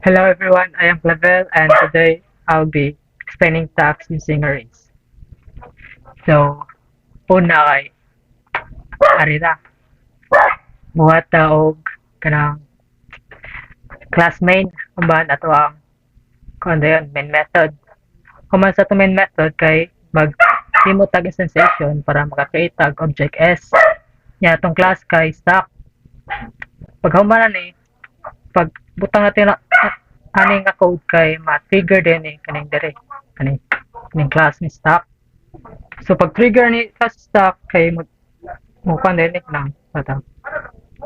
Hello everyone, I am Clavel and today I'll be explaining tax using arrays. So, una kay arita, buhat na og kanang class main, kuman ato ang kuan dayon main method. Kuman sa to main method kay mag himo tag instantiation para maka-create tag object S. Nya atong class kay stack. Pag human ni pag butang natin na ani nga code kay ma-trigger din ni kaning dire kaning class ni stack. So pag trigger ni class stack kay mo pandemic lang bata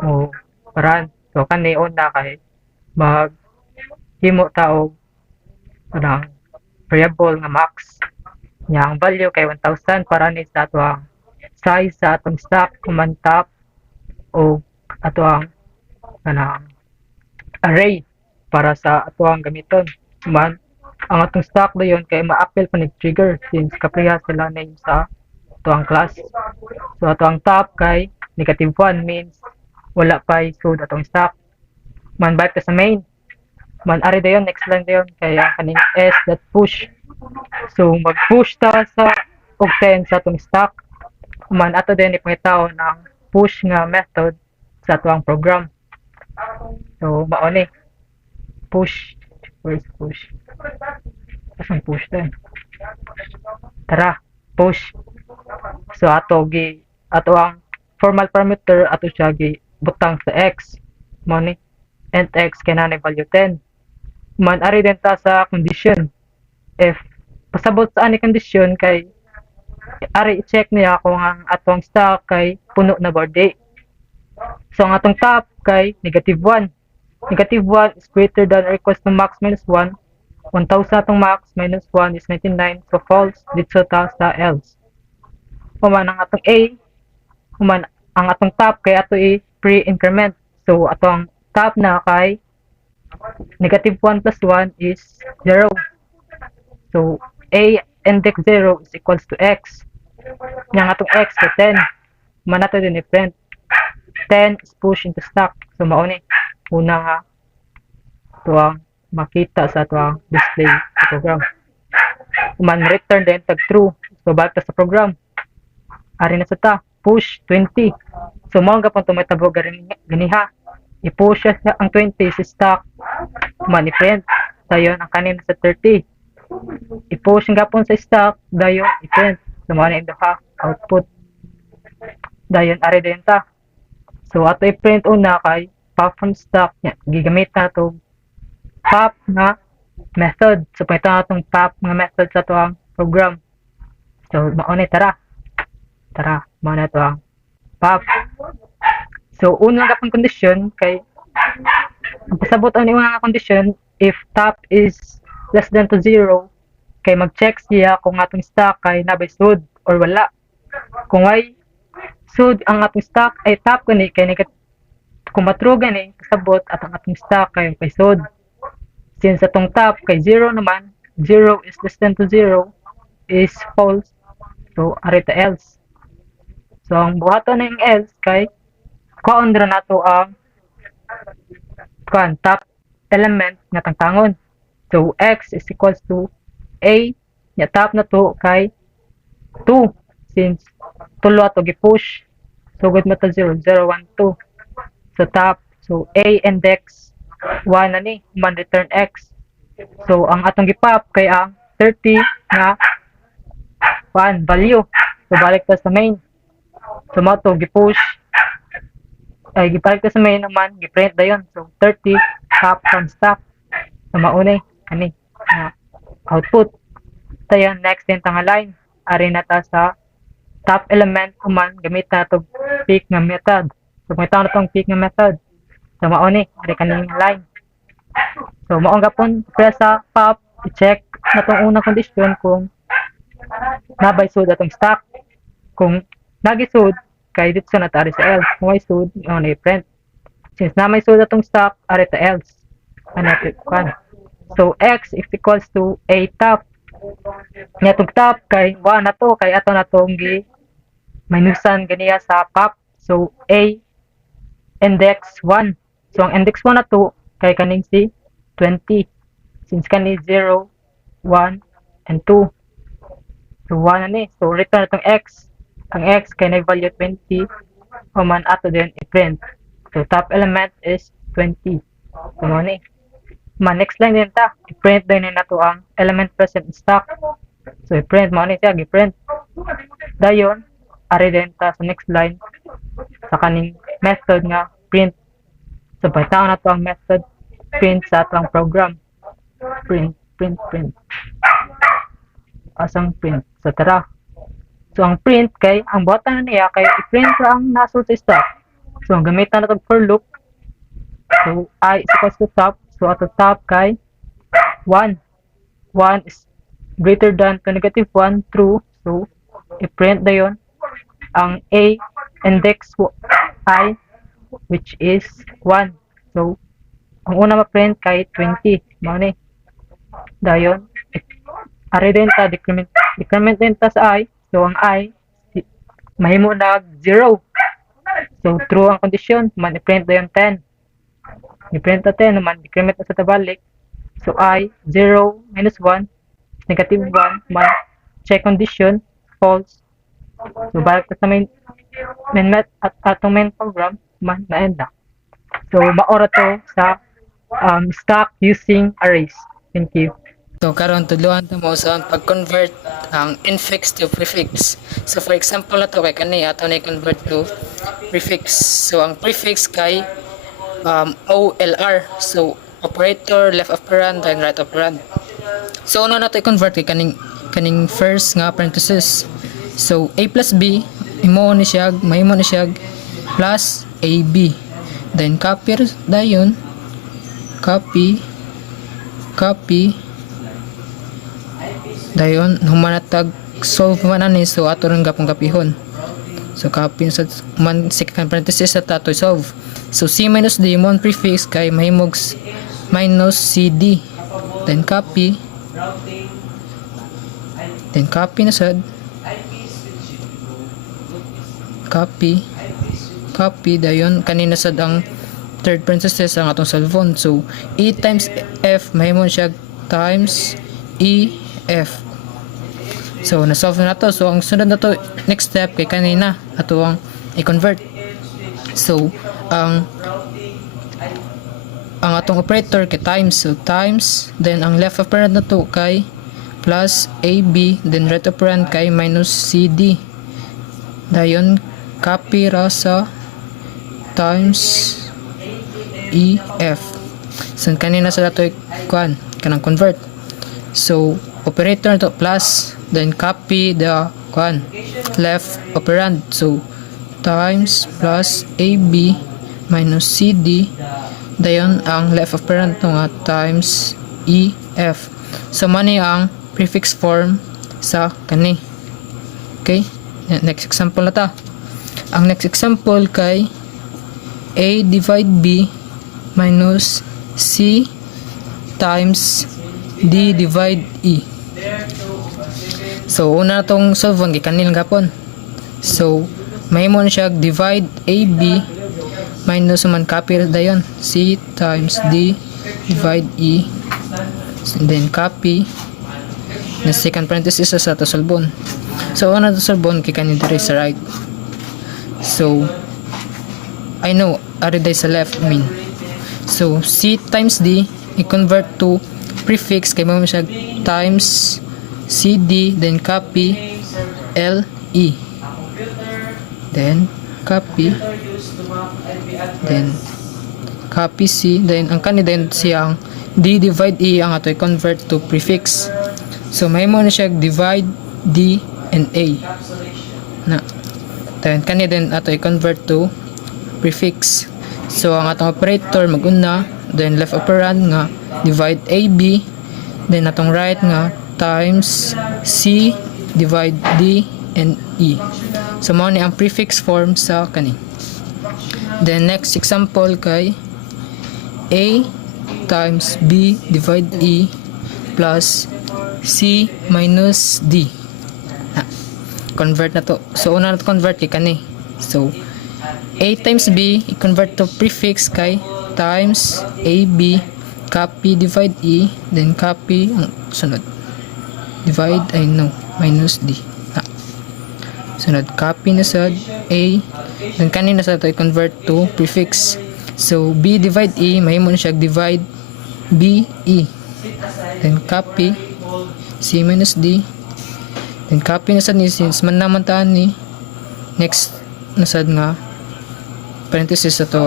mo paran so kani una kay mag himo ta og kanang variable nga max nya ang value kay 1000 para ni sa ato ang size sa atong stock command top o ato ang kanang array para sa ato ang gamiton man ang atong stock dayon kay ma-appel pa ni trigger since kapriha sila name sa ato ang class. So ato ang top kay -1 means wala pa isod atong stock. Man back ta sa main. Man ari dayon next line dayon kay ang kaning s that push. So mag-push ta sa og 10 sa atong stock. Man ato din ipangitaon ang push nga method sa ato ang program. So mao ni push. Where's push? Asan push din? Tara, push. So ato ang formal parameter ato siya gi butang sa x mo ni int x kinahanglan value 10 man ari din ta sa condition if pasabot sa ani condition kay ari i-check niya kung ang atong stock kay puno na ba di. So ang atong top kay -1. -1 is greater than or equals to max minus 1. 1000 atong max minus 1 is 99 so false dito ta sa else. Human ang atong a human ang atong top kay ato i pre-increment. So atong top na kay -1 plus 1 is 0. So a index 0 is equals to x. Yang atong x kay 10. Man nato din i-print. 10 is push into stock. So mao ni una nga tuang makita sa tuang display sa program. Man return din tag true. So back ta sa program. Ari na sa ta push 20. So mao gapon tumatabo ganiha. I-push siya ang 20 sa stock. Man i-print. Dayon ang kanin sa 30. I-push gapon sa stock. Dayon i-print. So mao na ha output. Dayon ari din ta. So ato i-print una kay pop from stock nya gigamit nato pop nga method. So pwede atong pop nga method sa to ang program. So mao ni tara mao na to ang pop. So una nga pang condition kay pasabot ang una nga condition if top is less than to 0 kay mag-check siya kung atong stock kay nabay sud or wala. Kung ay sud ang atong stock ay top kani kay kung matro gani kasabot at ang atong stock kay sud. Since atong top kay 0 naman, 0 is less than to 0 is false. So ari ta else. So ang buhaton ng else kay kuon ra nato ang top element nga tangtangon. So x is equals to a nya top na to kay 2 since tulo ato gi-push. So good mata 0 0 1 2 sa top. So a index 1 na ni man return x. So ang atong gipop kay ang 30 nga 1 value. So balik ta sa main. So mo to gi-push ay gibalik ta sa main naman gi-print dayon. So 30 top from stock. So maunay ani output. Dayon next din tanga line. Ari na ta sa top element human gamit nato pick nga method. So kung ito na tong pick nga method. So mauni ari kaning line. So mao gapon press sa pop i-check na tong unang condition kung nabay sud atong stock. Kung nagisud kay dito na ta ari sa else. Kung ay sud on i-print. Since na may sud atong stock ari ta else. Ano kan. So x is equals to a top. Nya tong top kay 1 na to kay ato na tong gi minusan ganiya sa pop. So a index 1. So ang index 1 na to kay kaning si 20. Since kani 0, 1, and 2. So 1 na ni. So return itong x. Ang x kay na value 20. O man ato din i-print. So top element is 20. So mo ni. Next line din ta. I-print din na to ang element present in stock. So i-print mo ni siya. I-print. Dayon. Ari din ta sa next line. Sa kaning method nga print. So pagtaon na to ang method print sa atong program. Print. Asang print. So tara. So ang print kay ang button niya kay i-print ra ang nasod sa stock. So ang gamitan nato for loop. So I is equals to top. So at the top kay 1. 1 is greater than to negative 1 true. So i-print dayon ang A index I which is 1. So ang una ma-print kay 20. Mao ni. Dayon ari din ta decrement din ta sa I. So ang I mahimo na 0. So true ang condition, man i-print dayon 10. I-print ta 10 man decrement na sa tabalik. So I 0 minus 1 negative 1 man check condition false. So balik ta sa main at atong main program man na end na. So maora to sa stock using arrays. Thank you. So karon tudloan ta mo sa pag-convert ang infix to prefix. So for example na to kay kani ato ni convert to prefix. So ang prefix kay OLR. So operator left operand and right operand. So ano na to i-convert kay kaning first nga parenthesis. So a plus b mahimo ni siya plus ab. Then copy dayon copy dayon humanatag solve man ani so ato ring gapong kapihon. So copy sa man second parenthesis sa tato solve. So c minus d mon prefix kay mahimog minus cd. Then copy na sad copy dayon kanina sad ang third parenthesis ang atong cellphone. So e times f mahimong siya times e f. So na-solve na to. So ang sunod na to next step kay kanina ato ang i-convert. So ang atong operator kay times. So times then ang left operand na to kay plus ab then right operand kay minus cd. Dayon copy ra sa times ef. So kanina sa dato kanang convert. So operator to plus then copy the left operand. So times plus ab minus cd dayon ang left operand to nga times ef. So mani ang prefix form sa kani. Okay, next example na ta. Ang next example kay a divide b minus c times d divide e. So una tong solve kay kanil gapon. So mahimo na siya divide ab minus man copy dayon c times d divide e. And then copy na second parenthesis sa to solbon. So una to solbon kay kanil diri sa right. So I know ari day sa left mean. So c times d i-convert to prefix kay mahimo siya times cd then copy le then copy c then ang kani then siyang d divide e ang ato i-convert to prefix. So mahimo na siya divide d and a na then kani then ato i-convert to prefix. So ang atong operator maguna then left operand nga divide ab then atong right nga times c divide d and e. So mao ni ang prefix form sa kani. Then next example kay a times b divide e plus c minus d. Convert na to. So una na to convert kay kani. So a times b i-convert to prefix kay times ab copy divide E, then copy ang sunod. Divide ay no, minus D. Sunod, copy na sad A, then kanina sa ito i-convert to prefix. So, B divide E, mahimo na siya divide B, E. Then copy C minus D. Then copy na sad ni, since man naman taan ni, next na sad nga, parenthesis ito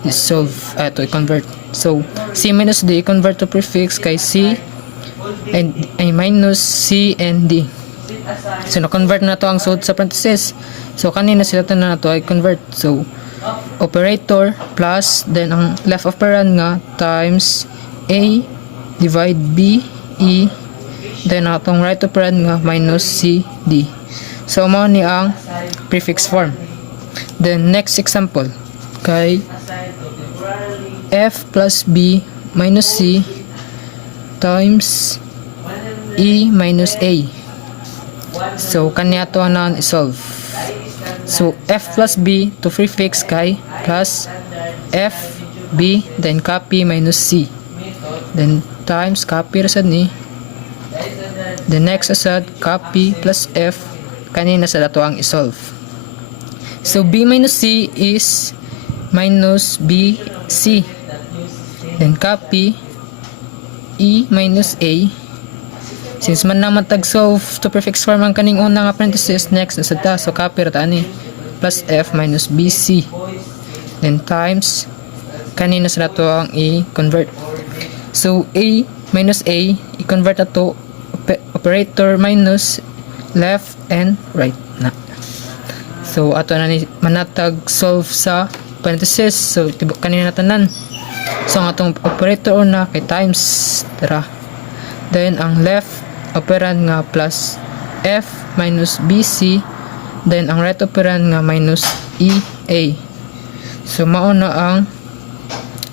is solve, ito i-convert. So, C minus D, i-convert to prefix kay C and ay minus C and D. So, na-convert na to ang sod sa parenthesis. So, kanina sila na to ay convert. So, operator plus, then ang left operand nga times A divide B, E, then atong right operand nga minus C, D. So, mao ni ang prefix form. Then, next example. Kay F plus B minus C times E minus A. So, kanya to na isolve. So, F plus B to prefix kay plus F, B, then copy minus C. Then, times copy rasad ni. The next asad, copy plus F. Kanina sa dato ang isolve. So, B minus C is minus B, C. Then, copy E minus A. Since man naman tag-solve to prefix form ang kaning unang parenthesis, next na sa ta. So, copy rata ni. Plus F minus BC. Then, times. Kanina sa dato ang i-convert. So, A minus A, i-convert na to operator minus left and right na. So, ato na ni manatag solve sa parenthesis. So, tibok kanina tanan. So, ang atong operator una kay times. Tara. Then, ang left operand nga plus F minus BC. Then, ang right operand nga minus EA. So, mauna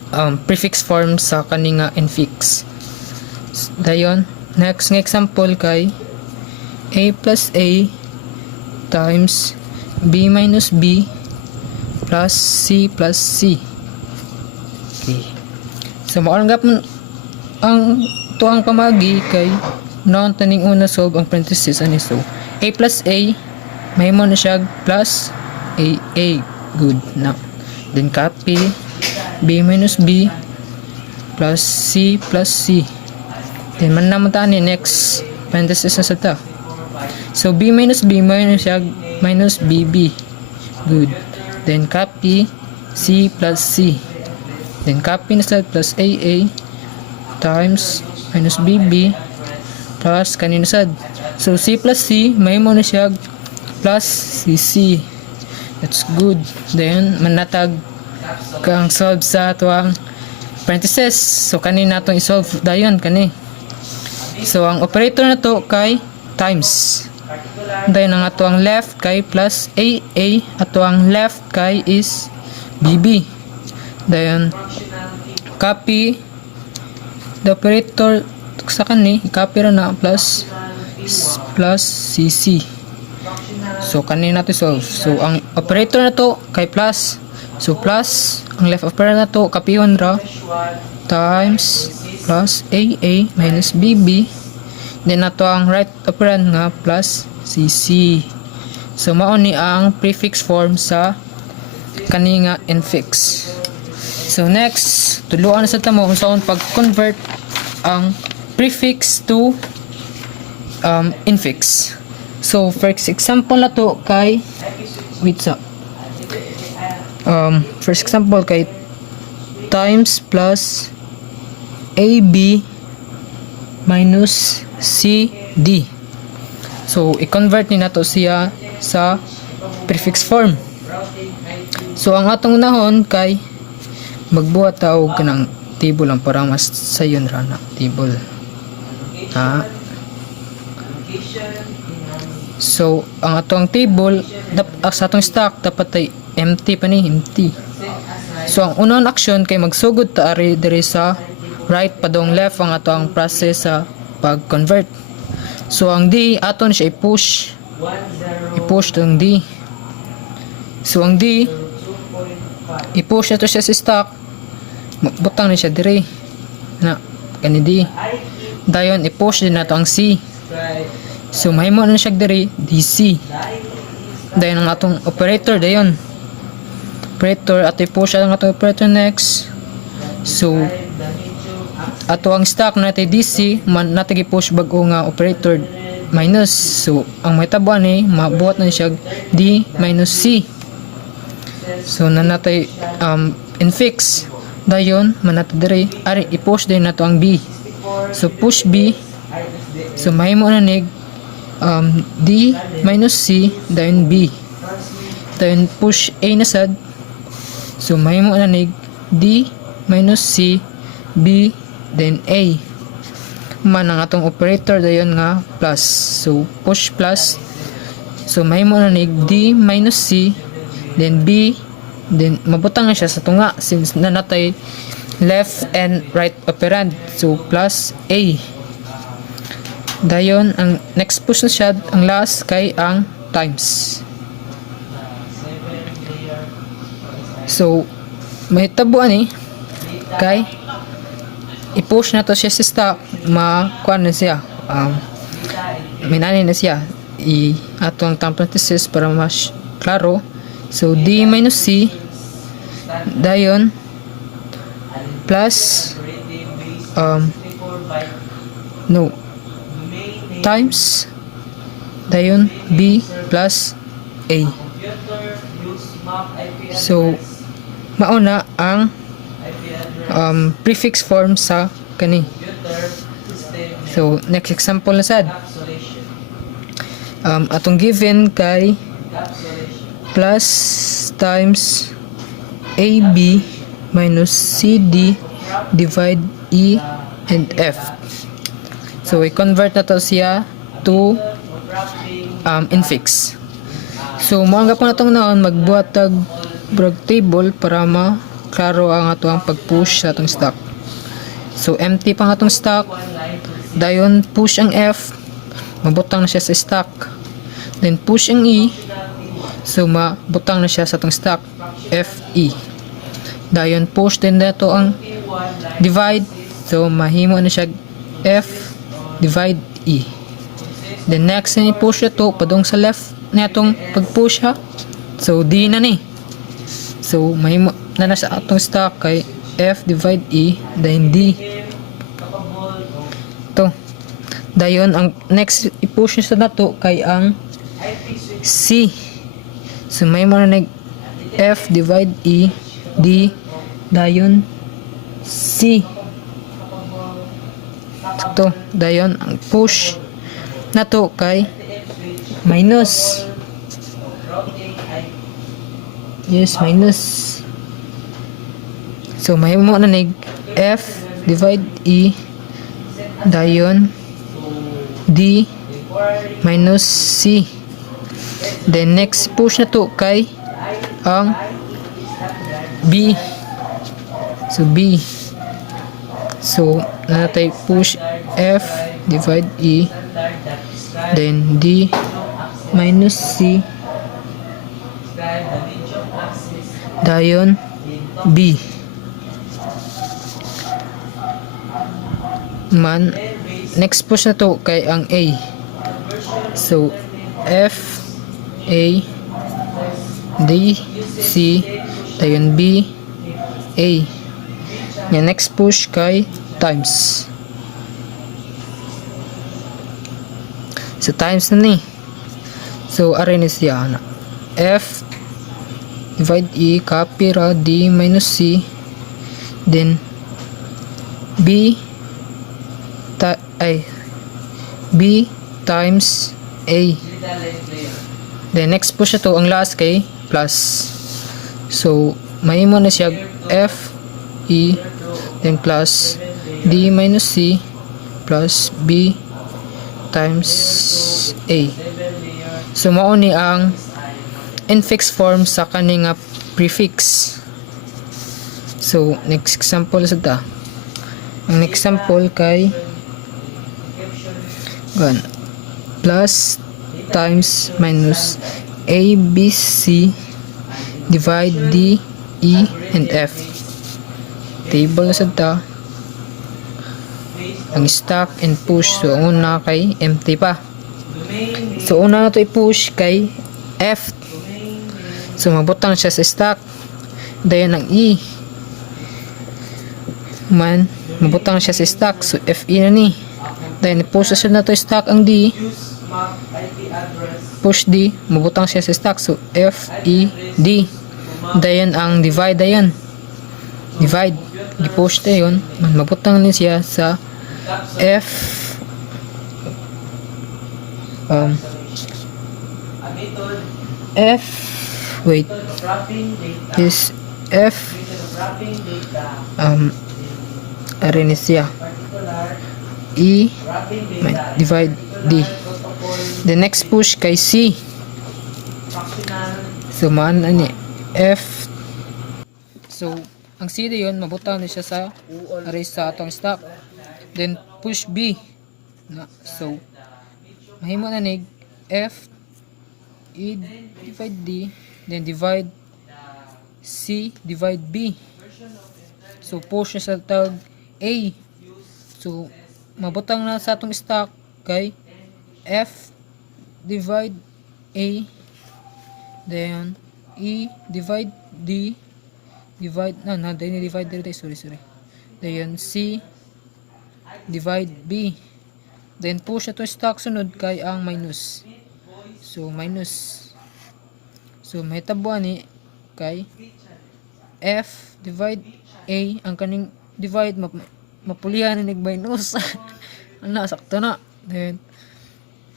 ang prefix form sa kaninga infix. Dayon, next nga example kay A plus A times B minus B plus C plus C. Okay. So, maurang gapon ang tuang pamagi kay noon taning una solve ang parenthesis ani. So, A plus A may mo na siya plus A. Good na. Then, copy B minus B plus C plus C. Then, man naman ta ni next parenthesis na sa ta. So, B minus B minus siya minus BB. Good. Then, copy C plus C. Then, copy na sa plus AA times minus BB plus kanina sad. So, C plus C may mo na siya plus CC. That's good. Then, manatag kang solve sa tuang parenthesis. So, kanina itong isolve dayon kani. So, ang operator na to kay times. Dayon ang ato ang left kay plus AA. Ato ang left kay is BB. Dayon, copy the operator sa kani. Copy ra na plus CC. So, kanina natin solve. So, ang operator na to kay plus. So, plus, ang left operand na to, kapihon ra, times, plus AA minus BB. Then, nato ang right operand nga, plus CC. So, mauni ang prefix form sa kaninga infix. So, next, tuluan na sa tamo kung saan pag-convert ang prefix to infix. So, first example na to kay, first example kay times plus AB minus CD. So, i-convert ni nato siya sa prefix form. So, ang atong nahon kay magbuhat tao kanang table lang para mas sayon ra na table. So, ang atong table sa atong stock dapat ay empty pa ni, empty. So, ang unang action kay magsugod ta ari diri sa right padong left ang ato ang process sa pag-convert. So, ang D aton siya i-push tong D. So, ang D i-push na to siya sa stock, butang na siya diri. na kani D. Dayon i-push din nato ang C. So mahimo na siya diri DC. Dayon ang atong operator dayon. Operator at i-push ang atong operator next. So ato ang stock natin DC man natin i-push bag-o nga operator minus. So ang mahitabo ni mabuhat na siya D minus C. So na natay infix dayon man nato diri ari i-push din nato ang B. So push B. So mahimo na nig D minus C dayon B. Dayon push A na sad. So mahimo na nig D minus C B then A. Man ang atong operator dayon nga plus. So push plus. So mahimo na nig D minus C then B then mabutang na siya sa tunga since na natay left and right operand. So plus A. Dayon ang next push na siya ang last kay ang times. So mahitabuan ni kay i-push na to siya sa stock makuan na siya minani na siya atong parenthesis para mas klaro. So D minus C dayon plus no times dayon B plus A. So mauna ang prefix form sa kani. So next example na sad. Atong given kay plus times AB minus CD divide E and F. So i-convert na to siya to infix. So mga po natong naon magbuhat tag brag table para klaro ang atong pag-push sa atong stock. So empty pang atong stock. Dayon push ang F, mabutang na siya sa stock. Then push ang E. So mabutang na siya sa atong stock FE. Dayon push din nato ang divide. So mahimo na siya F divide E. Then next ni push ito padung sa left natong pag-push ha. So D na ni. So mahimo na nasa atong stock kay F divide E then D. To. Dayon ang next i-push sa nato kay ang C. So mahimo na nag F divide E D dayon C. To dayon ang push nato kay minus. Yes, minus. So mahimo na nig F divide E dayon D minus C. Then next push na to kay ang B. So B. So natay push F divide E then D minus C dayon B. Man next push na to kay ang A. So F A D C dayon B A. Nga next push kay times. So times na ni. So aray ni siya na F divide E copy ra D minus C then B B times A. Then next push ito ang last kay plus. So mahimo na siya F E then plus D minus C plus B times A. So mao ni ang infix form sa kaning prefix. So next example sa ta. Ang example kay plus times minus A, B, C divide D, E, and F. Table na sa ta. ang stack and push. So ang una kay empty pa. So una na to i-push kay F. So mabutang siya sa stack. Dayon ang E. Mabutang siya sa stack. So FE na ni. Dayon i-push na to stack ang D. Push D. Mabutang siya sa stack. So FED. Dayon ang divide dayon. Divide. I-push dayon. Mabutang ni siya sa F. F. Wait. Is F. Arin siya. E. Divide D. The next push kay C. So man ani F. So ang C yun mabutang na siya sa array sa atong stack. Then push B. So mahimo na nig F E divide D, then divide C divide B. So push na sa tag A. So mabutang na sa atong stack kay F divide A, then E divide D, divide then divide dito, sorry, then C divide B, then push na to stack sunod kay ang minus. So minus, so may tabuan ni kay F divide A, ang kaning divide mapulihan ni minus. Ano sakto na. Then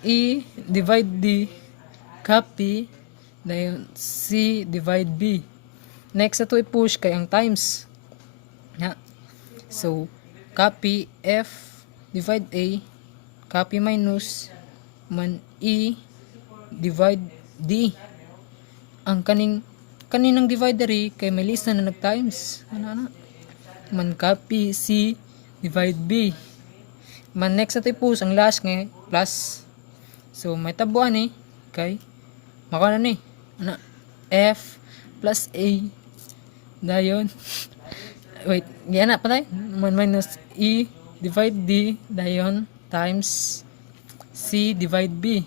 E divide D, copy, then C divide B. Next na to i-push kay ang times. So copy F divide A, copy minus man E divide D. Ang kaninang divider kay may lista na nag-times. Man copy C divide B. Man next na to i-push ang last nga plus. So may tabuan kay maka na F plus A dayon wait yan na patay man minus E divide D dayon times C divide B.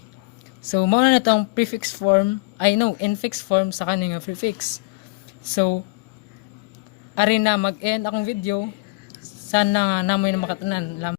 So mao na itong prefix form infix form sa kaning prefix. So ari na mag-end akong video. Sana nga namoy na makatanan.